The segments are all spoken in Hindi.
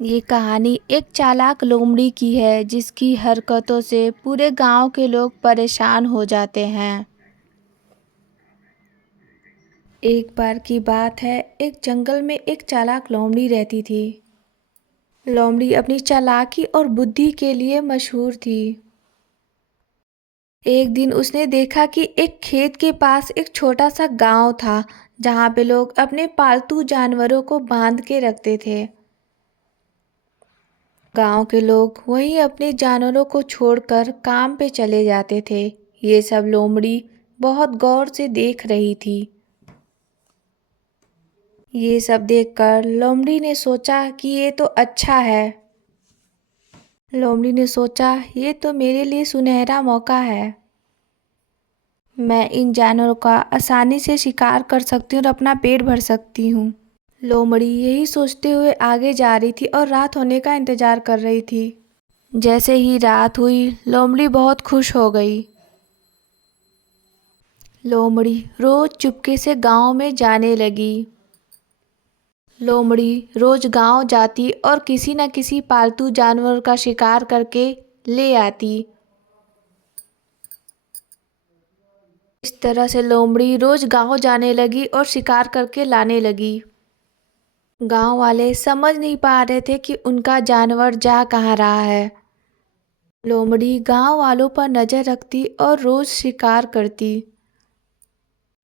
ये कहानी एक चालाक लोमड़ी की है जिसकी हरकतों से पूरे गांव के लोग परेशान हो जाते हैं। एक बार की बात है, एक जंगल में एक चालाक लोमड़ी रहती थी। लोमड़ी अपनी चालाकी और बुद्धि के लिए मशहूर थी। एक दिन उसने देखा कि एक खेत के पास एक छोटा सा गांव था जहां पे लोग अपने पालतू जानवरों को बांध के रखते थे। गांव के लोग वहीं अपने जानवरों को छोड़कर काम पे चले जाते थे। ये सब लोमड़ी बहुत गौर से देख रही थी। ये सब देखकर लोमड़ी ने सोचा कि ये तो अच्छा है। लोमड़ी ने सोचा ये तो मेरे लिए सुनहरा मौका है। मैं इन जानवरों का आसानी से शिकार कर सकती हूँ और अपना पेट भर सकती हूँ। लोमड़ी यही सोचते हुए आगे जा रही थी और रात होने का इंतजार कर रही थी। जैसे ही रात हुई, लोमड़ी बहुत खुश हो गई। लोमड़ी रोज चुपके से गांव में जाने लगी। लोमड़ी रोज गांव जाती और किसी न किसी पालतू जानवर का शिकार करके ले आती। इस तरह से लोमड़ी रोज गांव जाने लगी और शिकार करके लाने लगी। गांव वाले समझ नहीं पा रहे थे कि उनका जानवर जा कहाँ रहा है। लोमड़ी गांव वालों पर नजर रखती और रोज शिकार करती।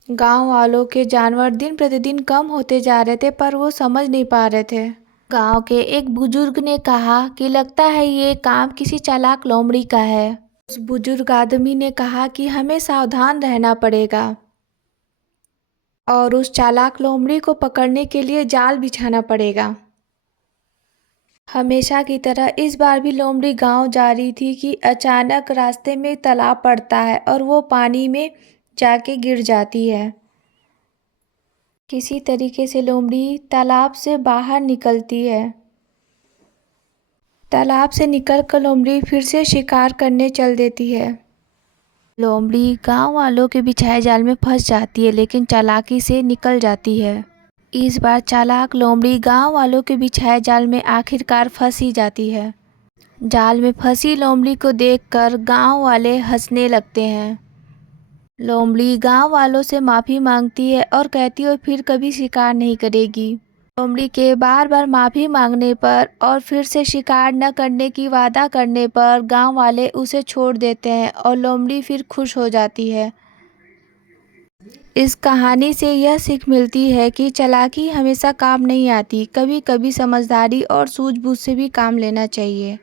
गांव वालों के जानवर दिन प्रतिदिन कम होते जा रहे थे, पर वो समझ नहीं पा रहे थे। गांव के एक बुजुर्ग ने कहा कि लगता है ये काम किसी चालाक लोमड़ी का है। उस बुजुर्ग आदमी ने कहा कि हमें सावधान रहना पड़ेगा और उस चालाक लोमड़ी को पकड़ने के लिए जाल बिछाना पड़ेगा। हमेशा की तरह इस बार भी लोमड़ी गांव जा रही थी कि अचानक रास्ते में तालाब पड़ता है और वो पानी में जाके गिर जाती है। किसी तरीके से लोमड़ी तालाब से बाहर निकलती है। तालाब से निकलकर लोमड़ी फिर से शिकार करने चल देती है। लोमड़ी गांव वालों के बिछाए जाल में फंस जाती है, लेकिन चालाकी से निकल जाती है। इस बार चालाक लोमड़ी गांव वालों के बिछाए जाल में आखिरकार फंस ही जाती है। जाल में फंसी लोमड़ी को देखकर गांव वाले हंसने लगते हैं। लोमड़ी गांव वालों से माफ़ी मांगती है और कहती है फिर कभी शिकार नहीं करेगी। लोमड़ी के बार बार माफ़ी मांगने पर और फिर से शिकार न करने की वादा करने पर गांव वाले उसे छोड़ देते हैं और लोमड़ी फिर खुश हो जाती है। इस कहानी से यह सीख मिलती है कि चालाकी हमेशा काम नहीं आती, कभी कभी समझदारी और सूझबूझ से भी काम लेना चाहिए।